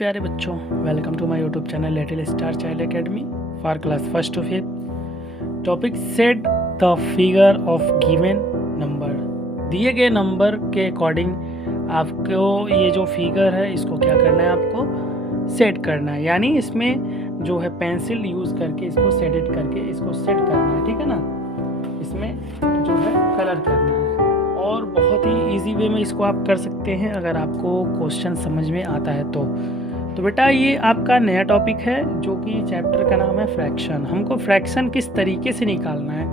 प्यारे बच्चों, welcome to my YouTube channel little star child academy for class first to fifth. Topic set the figure of given number. दिए गए number के according आपको ये जो फिगर है इसको क्या करना है, आपको सेट करना है। यानी इसमें जो है पेंसिल यूज़ करके इसको सेट करके इसको सेट करना है, ठीक है ना। इसमें जो है कलर करना है और बहुत ही इजी वे में इसको आप कर सकते हैं अगर आपको क्वेश्चन समझ में आता है तो बेटा ये आपका नया टॉपिक है जो कि चैप्टर का नाम है फ्रैक्शन। हमको फ्रैक्शन किस तरीके से निकालना है,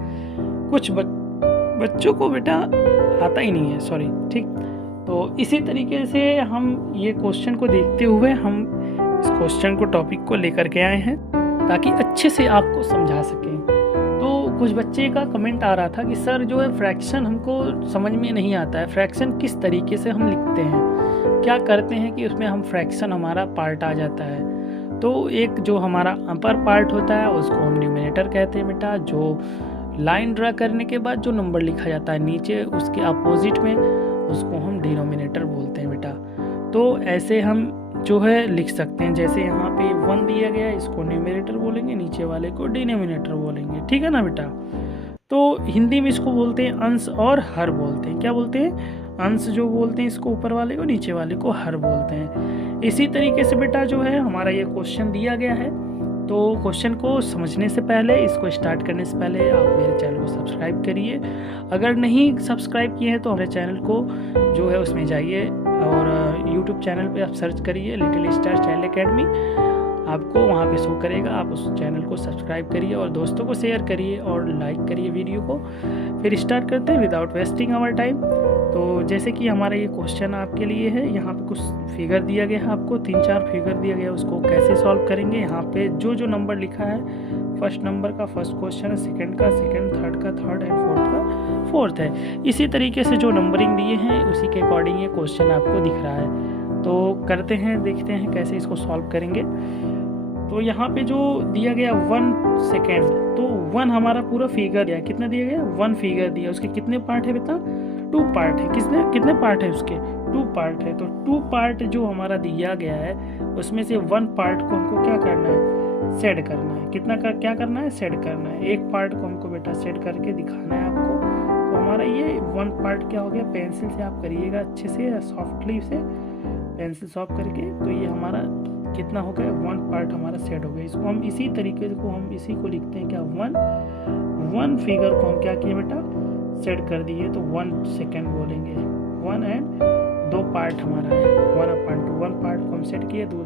कुछ बच्चों को बेटा आता ही नहीं है, सॉरी, ठीक। तो इसी तरीके से हम ये क्वेश्चन को देखते हुए हम इस क्वेश्चन को टॉपिक को लेकर के आए हैं ताकि अच्छे से आपको समझा सकें। तो कुछ बच्चे का कमेंट आ रहा था कि सर जो है फ्रैक्शन हमको समझ में नहीं आता है, फ्रैक्शन किस तरीके से हम लिखते हैं, क्या करते हैं कि उसमें हम फ्रैक्शन हमारा पार्ट आ जाता है। तो एक जो हमारा अपर पार्ट होता है उसको हम न्यूमरेटर कहते हैं बेटा। जो लाइन ड्रा करने के बाद जो नंबर लिखा जाता है नीचे उसके अपोजिट में उसको हम डिनोमिनेटर बोलते हैं बेटा। तो ऐसे हम जो है लिख सकते हैं, जैसे यहाँ पे 1 दिया गया है इसको न्यूमरेटर बोलेंगे, नीचे वाले को डिनोमिनेटर बोलेंगे, ठीक है ना बेटा। तो हिंदी में इसको बोलते हैं अंश और हर बोलते हैं। क्या बोलते हैं? अंश जो बोलते हैं इसको ऊपर वाले को, नीचे वाले को हर बोलते हैं। इसी तरीके से बेटा जो है हमारा ये क्वेश्चन दिया गया है। तो क्वेश्चन को समझने से पहले, इसको स्टार्ट करने से पहले आप मेरे चैनल को सब्सक्राइब करिए। अगर नहीं सब्सक्राइब किए हैं तो हमारे चैनल को जो है उसमें जाइए और यूट्यूब चैनल पे आप सर्च करिए लिटिल स्टार चाइल्ड एकेडमी, आपको वहाँ पे शो करेगा। आप उस चैनल को सब्सक्राइब करिए और दोस्तों को शेयर करिए और लाइक करिए वीडियो को। फिर स्टार्ट करते हैं विदाउट वेस्टिंग आवर टाइम। तो जैसे कि हमारा ये क्वेश्चन आपके लिए है, यहाँ पे कुछ फिगर दिया गया है, आपको 3-4 फिगर दिया गया है, उसको कैसे सॉल्व करेंगे। यहाँ पे जो नंबर लिखा है, फर्स्ट नंबर का फर्स्ट क्वेश्चन है, सेकंड का सेकंड, थर्ड का थर्ड एंड फोर्थ का फोर्थ है। इसी तरीके से जो नंबरिंग दिए हैं उसी के अकॉर्डिंग ये क्वेश्चन आपको दिख रहा है। तो करते हैं, देखते हैं कैसे इसको सॉल्व करेंगे। तो यहाँ पे जो दिया गया 1 सेकेंड, तो 1 हमारा पूरा फिगर दिया, कितना दिया गया? 1 फिगर दिया। उसके कितने पार्ट है बेटा? 2 पार्ट है। कितने पार्ट है उसके? 2 पार्ट है। तो 2 पार्ट जो हमारा दिया गया है उसमें से 1 पार्ट को हमको क्या करना है? सेट करना है। कितना का क्या करना है? सेट करना है। एक पार्ट को हमको बेटा सेट करके दिखाना है आपको। तो हमारा ये 1 पार्ट क्या हो गया? पेंसिल से आप करिएगा अच्छे से, सॉफ्टली से पेंसिल सॉफ्ट करके। तो ये हमारा कितना हो गया? 1 पार्ट हमारा सेट हो गया। इसको हम इसी तरीके को हम इसी को लिखते हैं क्या? 1 फिगर को हम क्या किए बेटा? सेट कर दिए। तो 1 सेकेंड बोलेंगे। 1 एंड 2 पार्ट हमारा है, 1/2। 1 पार्ट को हम सेट किए, 2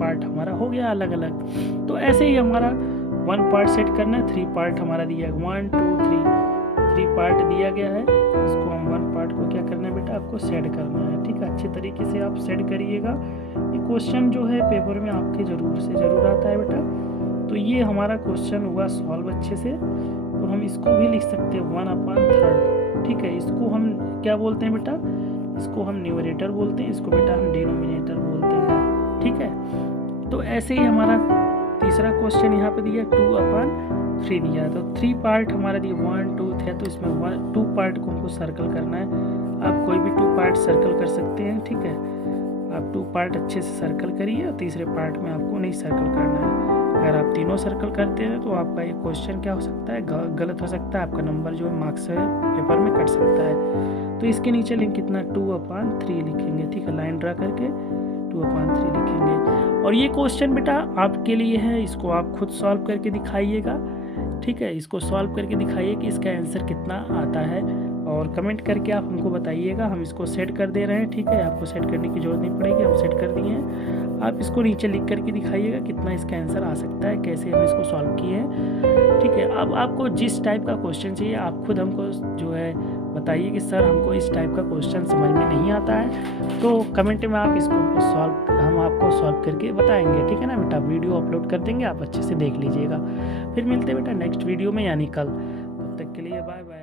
पार्ट हमारा हो गया अलग अलग। तो ऐसे ही हमारा 1 पार्ट सेट करना है। 3 पार्ट हमारा दिया है, 1 2 3 पार्ट दिया गया है। इसको हम 1 पार्ट को क्या करना है बेटा? आपको सेट करना है, ठीक है। अच्छे तरीके से आप सेट करिएगा। ये क्वेश्चन जो है पेपर में आपके ज़रूर आता है बेटा। तो ये हमारा क्वेश्चन हुआ सॉल्व अच्छे से। तो हम इसको भी लिख सकते हैं 1/3, ठीक है। इसको हम क्या बोलते हैं बेटा? इसको हम न्यूमरेटर बोलते हैं, इसको बेटा हम डिनोमिनेटर बोलते हैं, ठीक है। तो ऐसे ही हमारा तीसरा क्वेश्चन यहाँ पे दिया 2/3 दिया। तो 3 पार्ट हमारा दिया 1 2 3। तो इसमें 2 पार्ट को हमको सर्कल करना है। आप कोई भी 2 पार्ट सर्कल कर सकते हैं, ठीक है। आप 2 पार्ट अच्छे से सर्कल करिए और तीसरे पार्ट में आपको नहीं सर्कल करना है। अगर आप तीनों सर्कल करते हैं तो आपका ये क्वेश्चन क्या हो सकता है? गलत हो सकता है। आपका नंबर जो है मार्क्स है पेपर में कट सकता है। तो इसके नीचे लिख कितना? 2/3 लिखेंगे, ठीक है। लाइन ड्रा करके 2/3 लिखेंगे। और ये क्वेश्चन बेटा आपके लिए है, इसको आप खुद सॉल्व करके दिखाइएगा, ठीक है। इसको सॉल्व करके दिखाइए कि इसका आंसर कितना आता है और कमेंट करके आप हमको बताइएगा। हम इसको सेट कर दे रहे हैं, ठीक है। आपको सेट करने की जरूरत नहीं पड़ेगी, हम सेट कर दिए हैं। आप इसको नीचे लिख करके दिखाइएगा कितना इसका आंसर आ सकता है, कैसे हम इसको सॉल्व किए हैं, ठीक है। अब आपको जिस टाइप का क्वेश्चन चाहिए आप खुद हमको जो है बताइए कि सर हमको इस टाइप का क्वेश्चन समझ में नहीं आता है। तो कमेंट में आप इसको हम आपको सॉल्व करके बताएंगे, ठीक है ना बेटा। वीडियो अपलोड कर देंगे, आप अच्छे से देख लीजिएगा। फिर मिलते हैं बेटा नेक्स्ट वीडियो में, यानी कल। तब तक के लिए बाय बाय।